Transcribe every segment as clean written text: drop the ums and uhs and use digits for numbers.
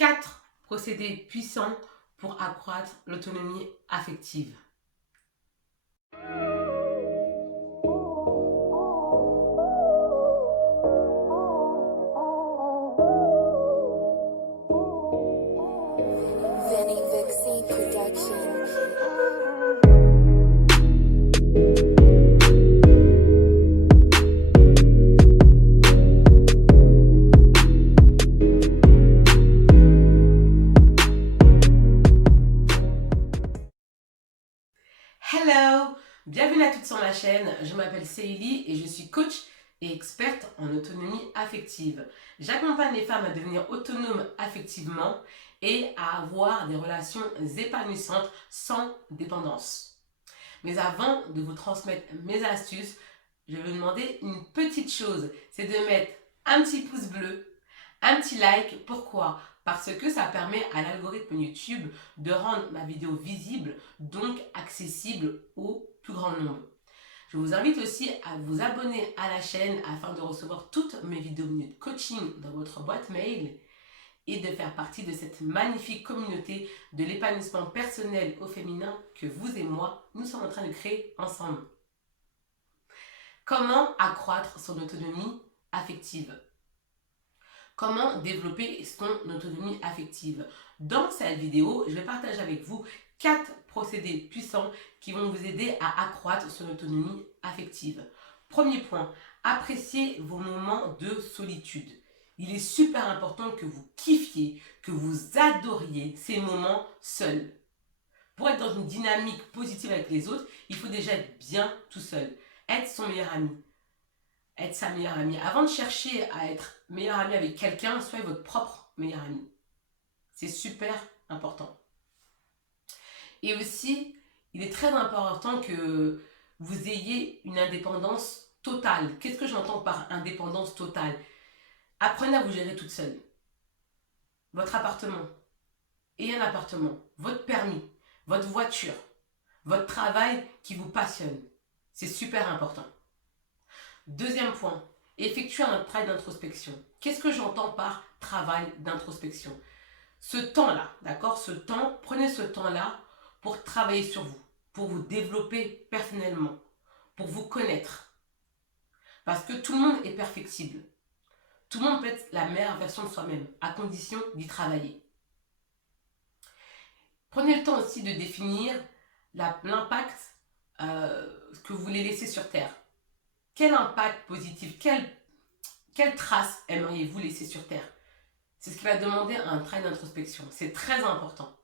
4 procédés puissants pour accroître l'autonomie affective. Hello! Bienvenue à toutes sur ma chaîne, je m'appelle Seili et je suis coach et experte en autonomie affective. J'accompagne les femmes à devenir autonomes affectivement et à avoir des relations épanouissantes sans dépendance. Mais avant de vous transmettre mes astuces, je vais vous demander une petite chose, c'est de mettre un petit pouce bleu, un petit like. Pourquoi? Parce que ça permet à l'algorithme YouTube de rendre ma vidéo visible, donc accessible au plus grand nombre. Je vous invite aussi à vous abonner à la chaîne afin de recevoir toutes mes vidéos de coaching dans votre boîte mail et de faire partie de cette magnifique communauté de l'épanouissement personnel au féminin que vous et moi, nous sommes en train de créer ensemble. Comment accroître son autonomie affective? Comment développer son autonomie affective? Dans cette vidéo, je vais partager avec vous 4 procédés puissants qui vont vous aider à accroître son autonomie affective. Premier point, appréciez vos moments de solitude. Il est super important que vous kiffiez, que vous adoriez ces moments seuls. Pour être dans une dynamique positive avec les autres, il faut déjà être bien tout seul. Être son meilleur ami. Être sa meilleure amie. Avant de chercher à être meilleure amie avec quelqu'un, soyez votre propre meilleure amie. C'est super important. Et aussi, il est très important que vous ayez une indépendance totale. Qu'est-ce que j'entends par indépendance totale? Apprenez à vous gérer toute seule. Votre appartement, et un appartement, votre permis, votre voiture, votre travail qui vous passionne. C'est super important. Deuxième point, effectuez un travail d'introspection. Qu'est-ce que j'entends par travail d'introspection? Ce temps-là, d'accord? Prenez ce temps-là pour travailler sur vous, pour vous développer personnellement, pour vous connaître. Parce que tout le monde est perfectible. Tout le monde peut être la meilleure version de soi-même, à condition d'y travailler. Prenez le temps aussi de définir l'impact que vous voulez laisser sur Terre. Quel impact positif, quelle trace aimeriez-vous laisser sur Terre? C'est ce qui va demander un travail d'introspection. C'est très important.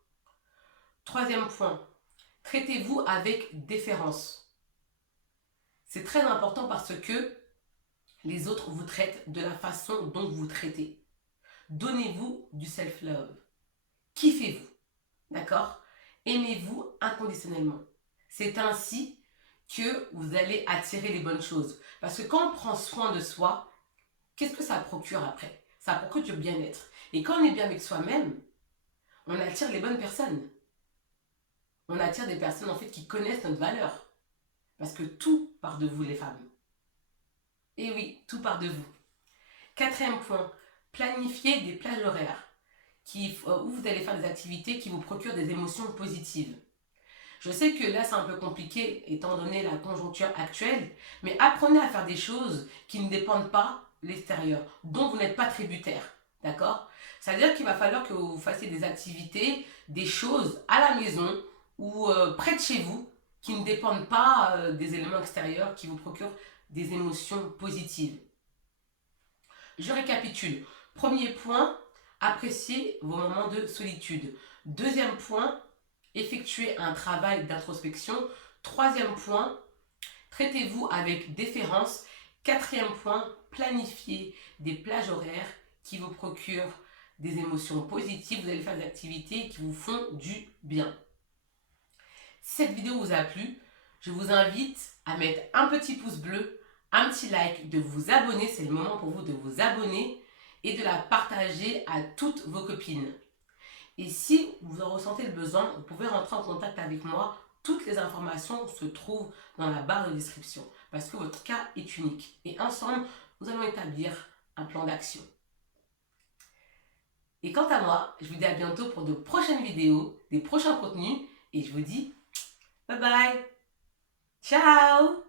Troisième point, traitez-vous avec déférence. C'est très important parce que les autres vous traitent de la façon dont vous traitez. Donnez-vous du self-love. Kiffez-vous. D'accord? Aimez-vous inconditionnellement. C'est ainsi que vous allez attirer les bonnes choses. Parce que quand on prend soin de soi, qu'est-ce que ça procure après? Ça procure du bien-être. Et quand on est bien avec soi-même, on attire les bonnes personnes. On attire des personnes en fait qui connaissent notre valeur. Parce que tout part de vous les femmes. Et oui, tout part de vous. Quatrième point, planifiez des plages horaires où vous allez faire des activités qui vous procurent des émotions positives. Je sais que là, c'est un peu compliqué étant donné la conjoncture actuelle, mais apprenez à faire des choses qui ne dépendent pas de l'extérieur, dont vous n'êtes pas tributaire. D'accord? C'est-à-dire qu'il va falloir que vous fassiez des activités, des choses à la maison ou près de chez vous qui ne dépendent pas des éléments extérieurs qui vous procurent des émotions positives. Je récapitule. Premier point, appréciez vos moments de solitude. Deuxième point, effectuez un travail d'introspection. Troisième point, traitez-vous avec déférence. Quatrième point, planifiez des plages horaires qui vous procurent des émotions positives. Vous allez faire des activités qui vous font du bien. Si cette vidéo vous a plu, je vous invite à mettre un petit pouce bleu, un petit like, de vous abonner. C'est le moment pour vous de vous abonner et de la partager à toutes vos copines. Et si vous en ressentez le besoin, vous pouvez rentrer en contact avec moi. Toutes les informations se trouvent dans la barre de description parce que votre cas est unique. Et ensemble, nous allons établir un plan d'action. Et quant à moi, je vous dis à bientôt pour de prochaines vidéos, des prochains contenus. Et je vous dis bye bye. Ciao.